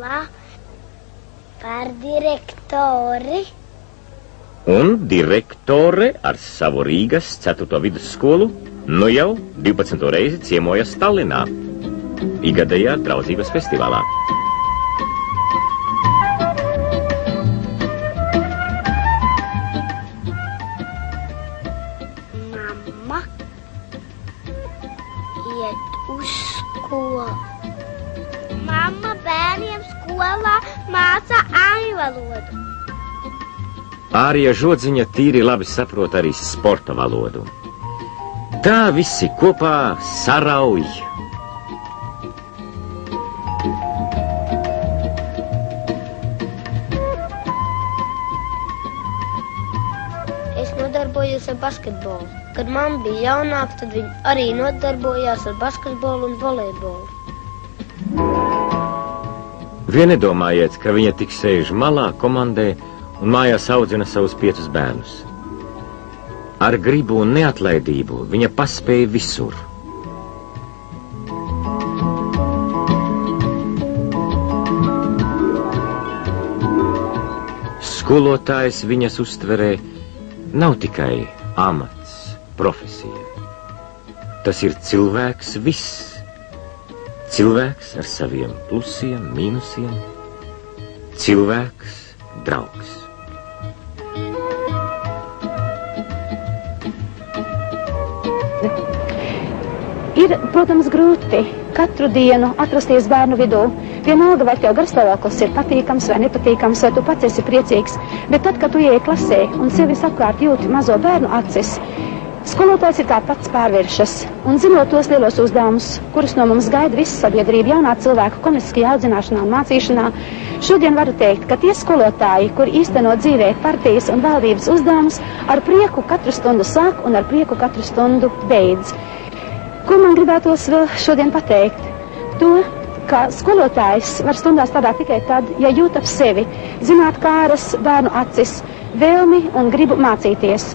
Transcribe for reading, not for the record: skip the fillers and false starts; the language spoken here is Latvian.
skolā par direktori. Un direktore ar savu Rīgas 4. vidusskolu nu jau 12. reizi ciemojas Tallinā, ikgadējā draudzības festivālā. Mamma iet uz skolu. Mamma bērniem skolā māca angļu valodu. Ārija Žodziņa tīri labi saprot arī sporta valodu. Tā visi kopā sarauj. Es nodarbojos ar basketbolu. Kad mamma bija jaunāka, tad viņa arī nodarbojās ar basketbolu un volejbolu. Vien nedomājiet, ka viņa tik sēž malā, komandē un mājās audzina savus 5 bērnus. Ar gribu un neatlaidību viņa paspēja visur. Skolotājs viņas uztverē nav tikai amats, profesija. Tas ir cilvēks viss. Cilvēks ar saviem plusiem, mīnusiem. Cilvēks, draugs. Ir, protams, grūti katru dienu atrasties bērnu vidū. Vienalga, vai tev garstāvoklis ir patīkams vai nepatīkams, vai tu pats esi priecīgs. Bet tad, kad tu ieej klasē un sevi apkārt jūti mazo bērnu acis, skolotājs ir kā pats pārvēršas. Un zinot tos lielos uzdevumus, kurus no mums gaida visa sabiedrība jaunā cilvēka komunistiskajā audzināšanā un mācīšanā, šodien varu teikt, ka tie skolotāji, kur īsteno dzīvē partijas un valdības uzdevumus, ar prieku katru stundu sāk un ar prieku katru stundu beidz. Ko man gribētos vēl šodien pateikt? To, ka skolotājs var stundā strādāt tikai tad, ja jūt ap sevi, zināt kāras bērnu acis, vēlmi un gribu mācīties.